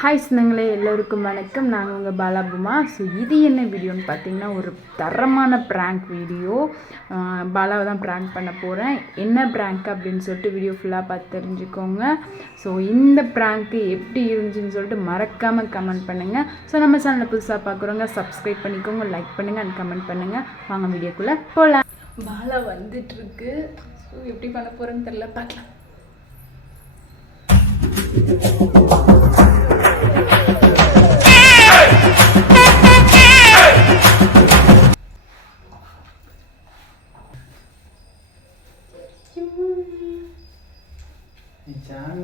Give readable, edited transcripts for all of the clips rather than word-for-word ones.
Hi சொந்தங்களே, எல்லோருக்கும் வணக்கம். நாங்கள் உங்கள் பாலாபுமா. ஸோ இது என்ன வீடியோன்னு பார்த்தீங்கன்னா, ஒரு தரமான ப்ராங்க் வீடியோ. பாலாவை தான் ப்ராங்க் பண்ண போகிறேன். என்ன ப்ராங்க் அப்படின்னு சொல்லிட்டு வீடியோ ஃபுல்லாக பார்த்து தெரிஞ்சுக்கோங்க. ஸோ இந்த ப்ராங்க்கு எப்படி இருந்துச்சுன்னு சொல்லிட்டு மறக்காமல் கமெண்ட் பண்ணுங்கள். ஸோ நம்ம சேனலில் புதுசாக பார்க்குறவங்க சப்ஸ்கிரைப் பண்ணிக்கோங்க, லைக் பண்ணுங்கள் அண்ட் கமெண்ட் பண்ணுங்கள். வாங்க வீடியோக்குள்ளே போகலாம். பாலா வந்துட்டுருக்கு. ஸோ எப்படி பண்ண போகிறேன்னு தெரியல, பார்க்கலாம்.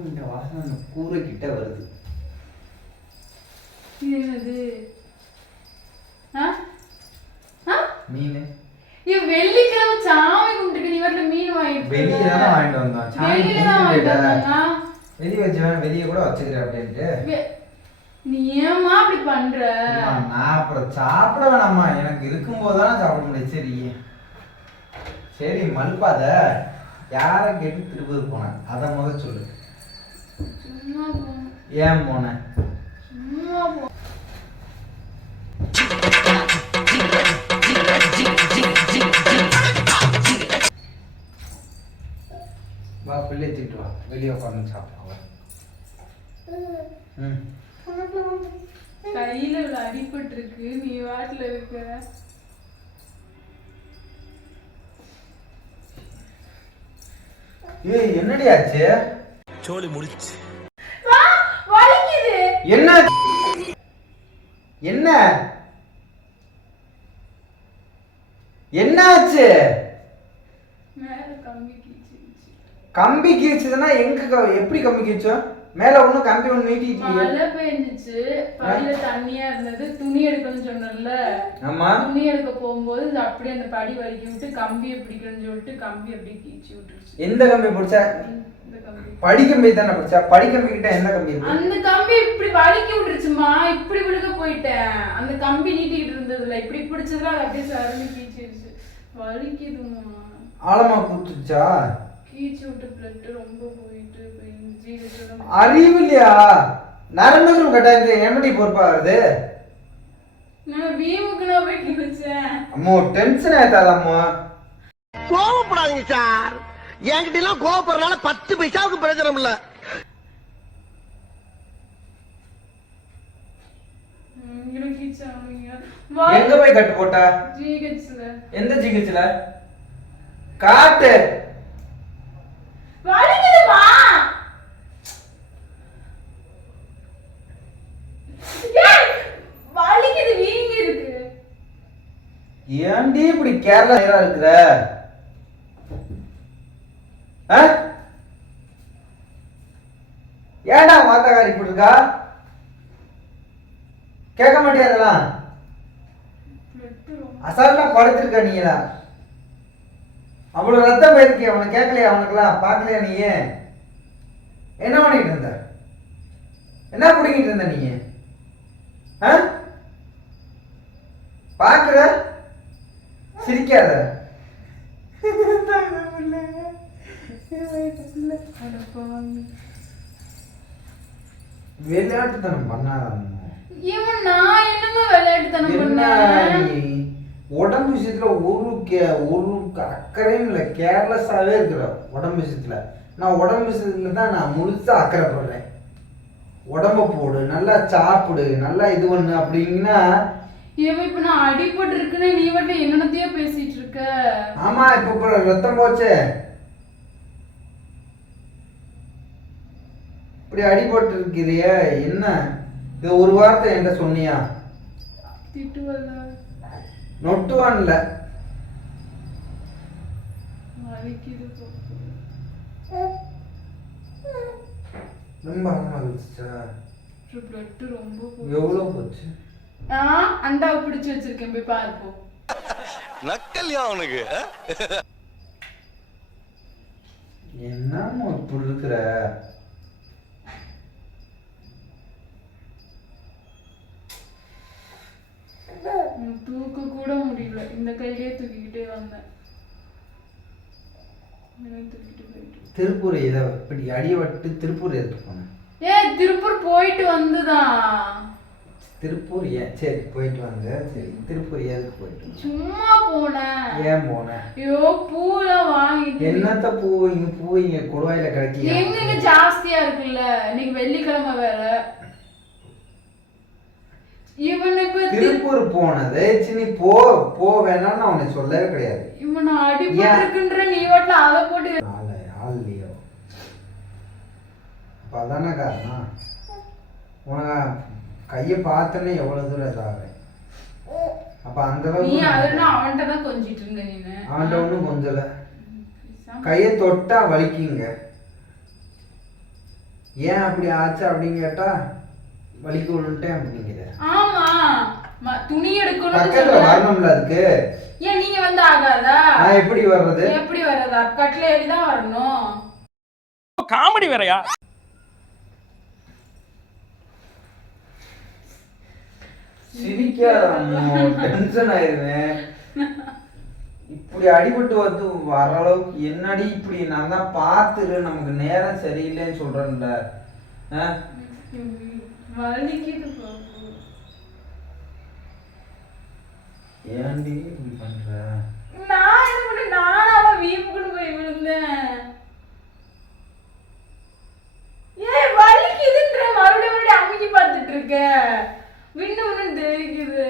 இந்த வாசனை கூரை கிட்ட வருது. என்னது மீன்? வெள்ளிக்கிழமை சாமி கும்பிட்டு நீ வீட்டுல மீன் வாங்கிட்டு வெளியே தானே வாங்கிட்டு வந்தோம். வெளியே வச்சுவேன், வெளியே கூட வச்சுக்கிறேன் அப்படின்ட்டு. நீ ஏமா அப்படி பண்ற? நான் அப்புறம் சாப்பிட வேணாமா, எனக்கு இருக்கும்போது தானே சாப்பிட முடியும். சரி சரி மல்பாத. யாரை கேட்டு திருப்பூர் போனேன் அதை முதல் சொல்லு. ஏன் போனேன்? வா பிள்ளை திட்டு வா, வெளியே உட்காந்து சாப்பிடுவா. கையில அடிபட்டு இருக்கு, நீ வாட்டில இருக்க. ஏய் என்னடி ஆச்சு? சோலி முடிச்சு. வலிக்குது. என்ன என்ன என்னாச்சு? மேல கம்பி கீச்சிருச்சு. கம்பி கீச்சுதுன்னா எங்க? எப்படி கம்பி கீச்சோ? மேல ஒண்ணும் கம்பி ஒண்ணு நீட்டிட்டு மழை பெஞ்சிச்சு, படியில தண்ணியா இருந்தது. துணி எடுக்கணும்னு சொன்னல, ஆமா. துணி எடுக்க போகும்போது அப்படியே அந்த படி வலிக்கி விட்டு கம்பியை பிடிக்கணும்னு சொல்லிட்டு கம்பி அப்படியே கீச்சு விட்டுருச்சு. எந்த கம்பி பிடிச்சா? இந்த கம்பி. படி கம்பி தானே பிடிச்சா? படி கம்பி கிட்ட எந்த கம்பி இருக்கு? அந்த கம்பி இப்படி வலிக்கி விட்டுருச்சுமா, இப்படி விழுக போயிட்டேன். அந்த கம்பி நீட்டிக்கிட்டு இருந்ததுல இப்படி பிடிச்சதுல அது அப்படியே சரணி கீச்சிருச்சு. வலிக்குதுமா. ஆழமா குத்துச்சா? கீச்சு விட்டு பிளட் ரொம்ப போயிட்டு அறிவு இல்லையா? நரம்புகளும் கட்டாயத்து என்னடி பொறுப்பா வருது? நான் வீமுக்கு நான் போய் கிழிச்சேன். அம்மா டென்ஷன் ஆயிட்டாதம்மா. கோவப்படாதீங்க சார், என்கிட்ட எல்லாம் கோவப்படுறதுனால 10 பைசாவுக்கு பிரயோஜனம் இல்ல. எங்க போய் கட்டு போட்ட? ஜிஹெச்ல. எந்த ஜிஹெச்ல? காட்டு. வலிக்குதுமா. வலிக்குது, வீங்கி இருக்கு. ஏன்டி இப்படி கேரளா இருக்கிற? ஏன்டா மாத்தாக்காரி இப்படி இருக்கா? கேட்க மாட்டியா? அதெல்லாம் அசால்ட்டா படுத்திருக்க நீங்களா? அவ்வளவு ரத்தம் போயிருக்கே, அவனை கேட்கலையா? அவனுக்குலாம் பார்க்கலையா? நீ என்ன பண்ணிட்டு இருந்த? என்ன பிடிக்கிட்டு இருந்த நீ? பாக்குற? சிரிக்காத. விளையாட்டுத்தனம் பண்ணாத. நான் என்னங்க விளையாட்டுத்தனம் பண்ணேன்? உடம்பு விஷயத்துல ஒரு அக்கறையும் இல்லை, கேர்லெஸ்ஸாவே இருக்கிற உடம்பு விஷயத்துல. நான் உடம்பு விஷயத்துல தான் நான் முழுசா அக்கறைப்படுறேன். உடம்ப போடு, நல்லா சாப்பிடு, நல்லா இது பண்ணு அப்படின்னா. இப்ப நான் அடிபட்டு இருக்குன்னு நீ மட்டும் என்னத்தையோ பேசிட்டு இருக்க. ஆமா, இப்ப ரத்தம் போச்சே. இப்படி அடிபட்டு இருக்கிறிய என்ன? இது ஒரு வார்த்தை என்கிட்ட சொன்னியா? திட்டுவல்ல, நொட்டுவான்ல. ரொம்ப ஆமாச்சா? எவ்வளவு போச்சு? அண்டாவை பிடிச்சு வச்சிருக்கேன், போய் பார்ப்போம். நக்கல்யா அவனுக்கு. என்னமோ இப்படி இருக்கிற? தூக்க கூட முடியல, இந்த கையிலே தூக்கிக்கிட்டே வந்தேன். திருப்பூர் இதை இப்படி அடியை வட்டு திருப்பூர் எடுத்து போனேன். திருப்பூர் போயிட்டு வந்துதான். திருப்பூர் ஏன் சரி போயிட்டு வாங்க. சரி திருப்பூர் எதுக்கு போயிட்டு சும்மா போனேன். ஏன் போனேன்? ஐயோ பூலாம் வாங்கிட்டு. என்னத்த பூ இங்க கொடுவாயில கிடைக்கல. எங்க ஜாஸ்தியா இருக்குல்ல, இன்னைக்கு வெள்ளிக்கிழமை வேற. இவனுக்கு திருப்பூர் போனது சின்ன போ வேணாம்னு அவனை சொல்லவே கிடையாது. இவன் அடிபட்டிருக்குன்ற நீ வாட்டில அதை போட்டு ஆள் இல்லையோ அப்ப அதானே காரணம். உனக்கு கையை பார்த்தனே எவ்வளவு தூரம் இதாவே. அப்ப அந்த நீ அதெல்லாம் அவன்கிட்ட தான் கொஞ்சிட்டு இருந்த. நீ அவன்கிட்ட ஒன்றும் கொஞ்சல. கையை தொட்டா வலிக்குங்க. ஏன் அப்படி ஆச்சு அப்படின்னு கேட்டா வலிக்கு விழுந்துட்டேன் அப்படிங்கிற. ஆமா துணி எடுக்கணும் பக்கத்துல வரணும்ல அதுக்கு. ஏன் நீங்க வந்து ஆகாதா? நான் எப்படி வர்றது? எப்படி வர்றதா? கட்ல ஏறி தான் வரணும். காமெடி வேறயா? சிரிக்காத டென்ஷன் ஆயிருவேன். இப்படி அடிபட்டு வந்து வர அளவுக்கு என்னடி இப்படி நான் தான் பார்த்துரு நமக்கு நேரம் சரியில்லைன்னு சொல்றேன்ல. வலிக்குது. ஏன்டி இப்படி பண்ற? நான் என்ன பண்ண? நானாவ வீப்புக்குன்னு போய் விழுந்தேன். வலிக்குதுன்ற மறுபடியும் அமுக்கி பார்த்துட்டு இருக்க. விண்ணு தெரிக்குது.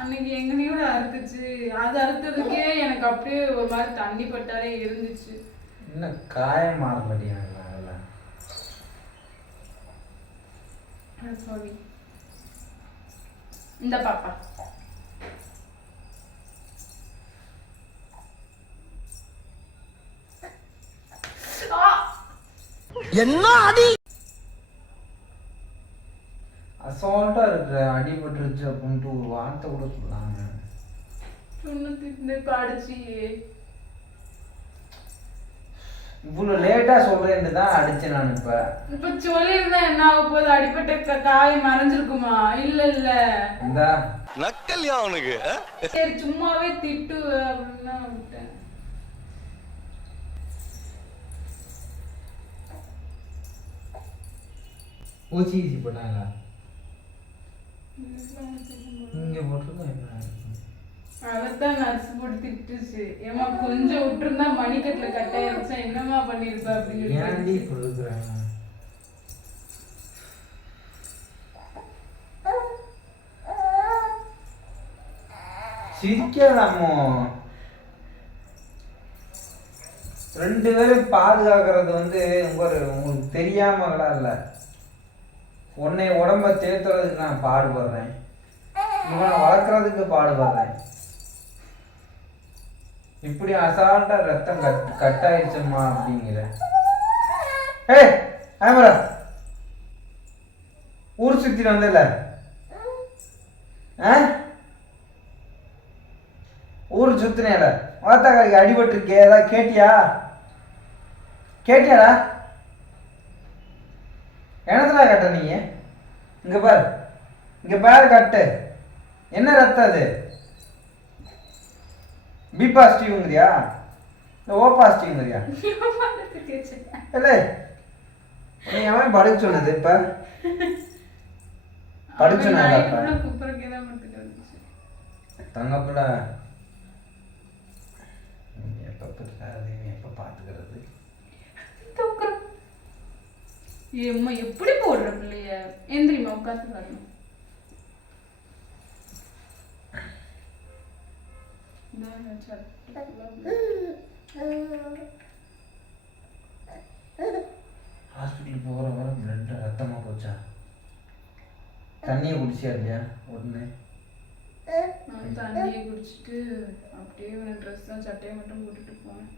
அன்னைக்கு எங்கனையோட அறுத்துச்சு. அது அறுத்ததுக்கே எனக்கு அப்படியே ஒரு மாதிரி தண்ணி பட்டாலே இருந்துச்சு. என்ன காயம் மாறலடி? சாரி இந்த பாப்பா என்ன அடி அசால்ட்டா இருக்கிற. அடிபட்டுருச்சு அப்படின்ட்டு ஒரு வார்த்தை கூட சொல்லாங்க. அடிச்சு இவ்வளவு லேட்டா சொல்றேன்னு தான் அடிச்சேன் நான். இப்ப சொல்லிருந்தேன் என்ன ஆக போகுது? அடிபட்ட காயம் மறைஞ்சிருக்குமா? இல்ல இல்ல இந்த நக்கல்யா அவனுக்கு. சரி சும்மாவே திட்டு அப்படின்னு விட்டேன். ஊசி ஈசி பண்ணாங்க இங்க போட்டுருக்கோம். என்ன அதான் நர்ஸ் போட்டு திட்டுச்சு. ஏமா கொஞ்சம் விட்டுருந்தா மணிக்கட்டுல கட்டாயிருச்சா என்னமா பண்ணிருப்ப அப்படின்னு ஏன்டி கொடுக்குறாங்க. சிரிக்கலாமோ? ரெண்டு பேரும் பாதுகாக்கிறது வந்து உங்களுக்கு தெரியாமகளா இல்ல. உன்னை உடம்ப தேத்துறதுக்கு நான் பாடுபடுறேன். இவனை வளர்க்கறதுக்கு பாடுபடுறேன். இப்படி அசால்ட்டா ரத்தம் கட்டாயிடுச்சுமா அப்படிங்கிற. ஏய் ஆமரா ஊர் சுத்தி வந்தல. ஊர் சுத்தினேல வாத்தாக்காரிக்கு அடிபட்டு இருக்கே. ஏதாவது கேட்டியாடா? என்னதுல கட்ட நீங்க? இங்க பாரு கட்டு. என்ன ரத்தம் அது? பி பாசிட்டிவ்ங்கறியா இல்ல ஓ பாசிட்டிவ்ங்கறியா? இல்ல நீ அவன் படுக்க சொன்னது. இப்ப படுக்க சொன்னாங்க. தங்கப்புல எப்ப பாத்துக்கிறது? எப்படி போடுற பிள்ளைய? எந்திரிமா உட்காந்து வரணும். ஹாஸ்பிட்டல் போகிற வர பிளட் ரத்தமாக போச்சா? தண்ணியை குடிச்சியா இல்லையா? உடனே தண்ணியை குடிச்சிட்டு அப்படியே ட்ரெஸ் தான் சட்டையை மட்டும் போட்டுட்டு போனேன்.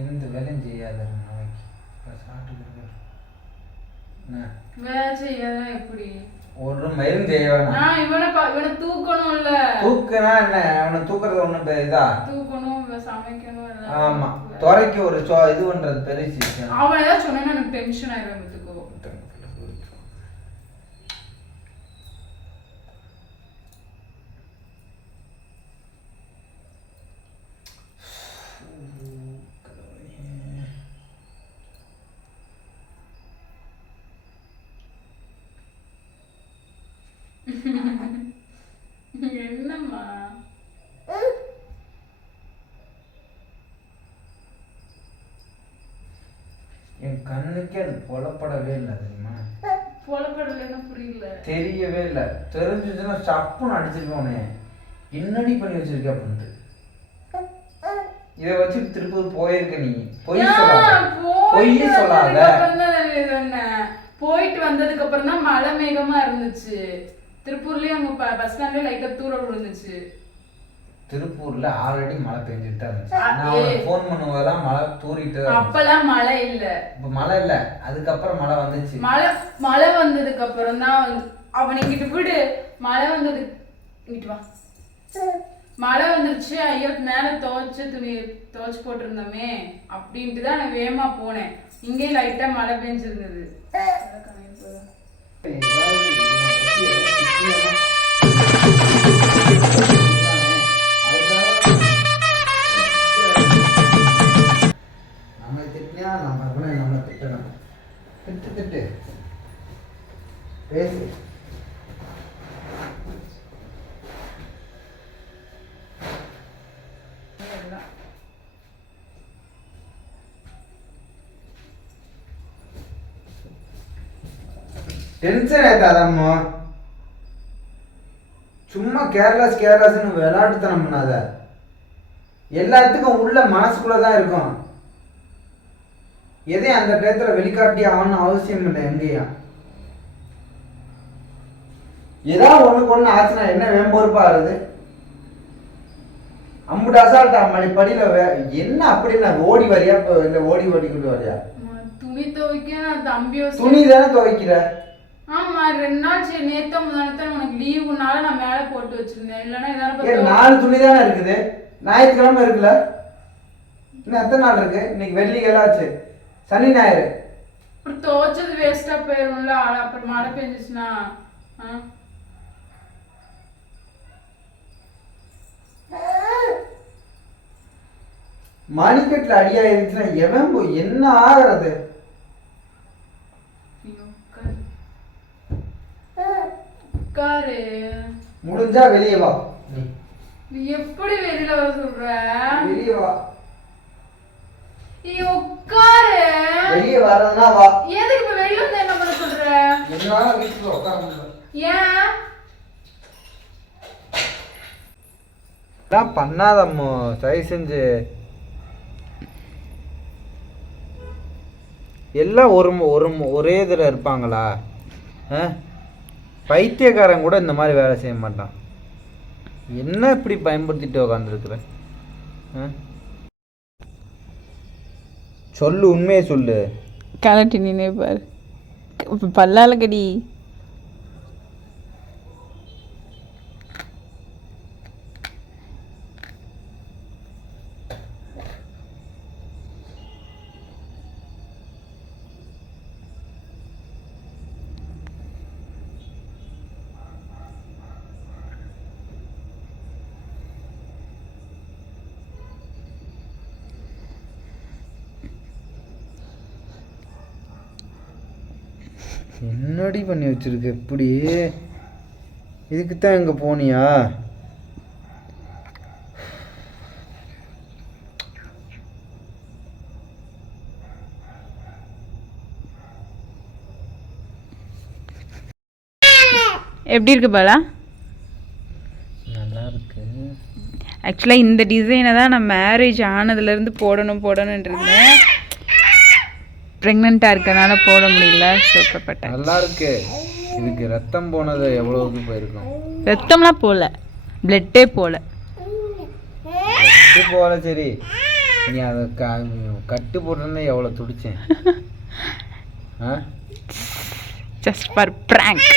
எந்த வேலையும் செய்யாத நாளைக்கு. சாப்பிட்டு வேலை செய்யாதான் எப்படி? ஒரு மயிலும் செய்ய வேணாம். இவனை தூக்கணும்ல. தூக்குனா என்ன? அவனை தூக்குறது ஒண்ணு இதா? தூக்கணும், சமைக்கணும். ஆமா, துறைக்கு ஒரு இது பண்றது பெரிய விஷயம். அவன் ஏதாவது சொன்னா எனக்கு டென்ஷன் ஆயிடும். என்னம்மா என் கண்ணுக்கே அது புலப்படவே இல்லை தெரியுமா? புலப்படலைன்னா புரியல. தெரியவே இல்லை. தெரிஞ்சுச்சுன்னா சப்புன்னு அடிச்சிருக்கோனே. என்னடி பண்ணி வச்சிருக்க அப்படின்ட்டு. இதை வச்சு திருப்பூர் போயிருக்க நீ. பொய் சொல்லாத. போயிட்டு வந்ததுக்கு அப்புறம் தான் மழை மேகமா இருந்துச்சு. திருப்பூர்லயே அங்க பஸ் ஸ்டாண்ட்ல லைட்டா தூரல் விழுந்துச்சு. திருப்பூர்ல ஆல்ரெடி மழை பெஞ்சிட்டு தான் இருந்துச்சு. நான் ஃபோன் பண்ணும்போதெல்லாம் மழை தூறிட்டு. அப்பெல்லாம் மழை இல்ல. இப்ப மழை இல்ல, அதுக்கப்புறம் மழை வந்துச்சு. மழை வந்ததுக்கு அப்புறம் தான் அவனை இங்கிட்டு விடு. மழை வந்தது இங்கிட்டு வா. மழை வந்துருச்சு. ஐயோ மேல துணி துவைச்சு போட்டிருந்தோமே அப்படின்ட்டு தான் நான் வேகமா போனேன். இங்கேயும் லைட்டா மழை பெஞ்சிருந்தது. நம்ம திட்டினா நம்ம திட்டணும். திட்டு பேசு. டென்ஷன் ஆயிட்டாதம்மா. சும்மா கேர்லஸ்ன்னு விளையாட்டுத்தனம் பண்ணாத. எல்லாத்துக்கும் உள்ள மனசுக்குள்ளதான் இருக்கும். எதையும் அந்த டயத்துல வெளிக்காட்டி ஆகணும் அவசியம் இல்லை. எங்கேயும் ஏதாவது ஒண்ணு ஆச்சுன்னா என்ன வேம்பொறுப்பா ஆகுது? அம்புட்டு அசால்ட்டா படியில என்ன அப்படின்னு ஓடி வரியா இல்ல ஓடிக்கிட்டு வரியா? துணி துவைக்க தம்பி துணி தானே துவைக்கிற. ஆமா 2 நாள் சரி நேத்து முதலத்தான் உனக்கு லீவுனால நான் மேல போட்டு வச்சிருந்தேன். இல்லன்னா ஏதாவது 4 துணி தானே இருக்குது. ஞாயிற்றுக்கிழமை இருக்குல்ல, இன்னும் எத்தனை நாள் இருக்கு? இன்னைக்கு வெள்ளிக்கிழமை ஆச்சு, சனி ஞாயிறு. அப்புறம் துவைச்சது வேஸ்டா போயிரும்ல. அப்புறம் மழை பெஞ்சிச்சுன்னா மணிக்கட்டுல அடியா இருந்துச்சுன்னா எவன் என்ன ஆகிறது? முடிஞ்சா வெளியே வா. நீ எப்படி வெளியில வர சொல்ற? வெளியே வா. உட்காரு. வெளியே வரதுனா வா. எதுக்கு இப்ப வெளியில வந்து என்ன பண்ண சொல்ற? என்னால வீட்டுல உட்கார முடியல. ஏன் பண்ணாதம்மோ தயவு செஞ்சு. எல்லாம் ஒரே இதில் இருப்பாங்களா? பைத்தியக்காரன் கூட இந்த மாதிரி வேலை செய்ய மாட்டான். என்ன இப்படி பயன்படுத்திட்டு உக்காந்துருக்குற? சொல்லு, உண்மையை சொல்லு. கலட்டி நினை பாரு. பல்லால கடி. என்னடி பண்ணி வச்சிருக்க எப்படி? இதுக்குத்தான் எங்க போனியா? எப்படி இருக்கு பாலா? நல்லா இருக்கு. ஆக்சுவலாக இந்த டிசைனை தான் நான் மேரேஜ் ஆனதுலேருந்து போடணும்னு இருந்தேன். ப்ரெக்னெண்ட்டாக இருக்கனால போட முடியல. சூப்பர்பட்டேன். நல்லா இருக்கு. இதுக்கு ரத்தம் போனது எவ்வளவுக்கு போயிருக்கும்? ரத்தம்லாம் போகல, பிளட்டே போகல. பிளட்டு போகல சரி, நீ அதை கட்டு போட்டோன்னே எவ்வளோ துடிச்சேன். Just for prank.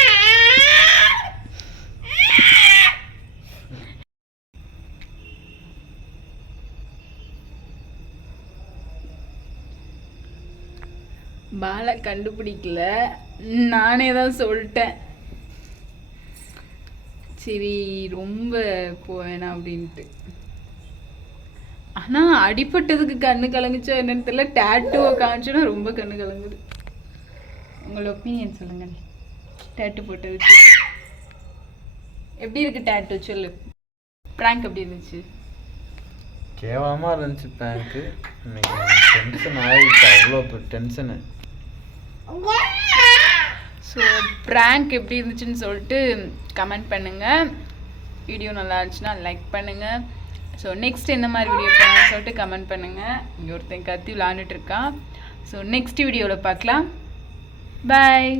பாலை கண்டுபிடிக்கல, நானே தான் சொல்லிட்டேன். சரி ரொம்ப போவேணாம் அப்படின்ட்டு. ஆனால் அடிப்பட்டதுக்கு கண்ணு கலங்குச்சோ என்னன்னு தெரியல. டேட்டுவை காமிச்சோன்னா ரொம்ப கண்ணு கலங்குது. உங்களோட ஒப்பீனியன் சொல்லுங்கள் டேட்டு போட்டதுக்கு. எப்படி இருக்கு டேட்டு சொல்லு. ப்ராங்க் எப்படி இருந்துச்சு? கேவலமா இருந்துச்சு பேங்க்கு. இன்னைக்கு டென்ஷன் ஆயிடுச்சு, அவ்வளோ டென்ஷனு. ஸோ ப்ராங்க் எப்படி இருந்துச்சுன்னு சொல்லிட்டு கமெண்ட் பண்ணுங்கள். வீடியோ நல்லா இருந்துச்சுன்னா லைக் பண்ணுங்கள். ஸோ நெக்ஸ்ட் என்ன மாதிரி வீடியோ பண்ணணும்னு சொல்லிட்டு கமெண்ட் பண்ணுங்கள். இங்கே ஒருத்தன் கத்தி விளாண்டுட்டு இருக்கான். ஸோ நெக்ஸ்ட் வீடியோவில் பார்க்கலாம். பாய்.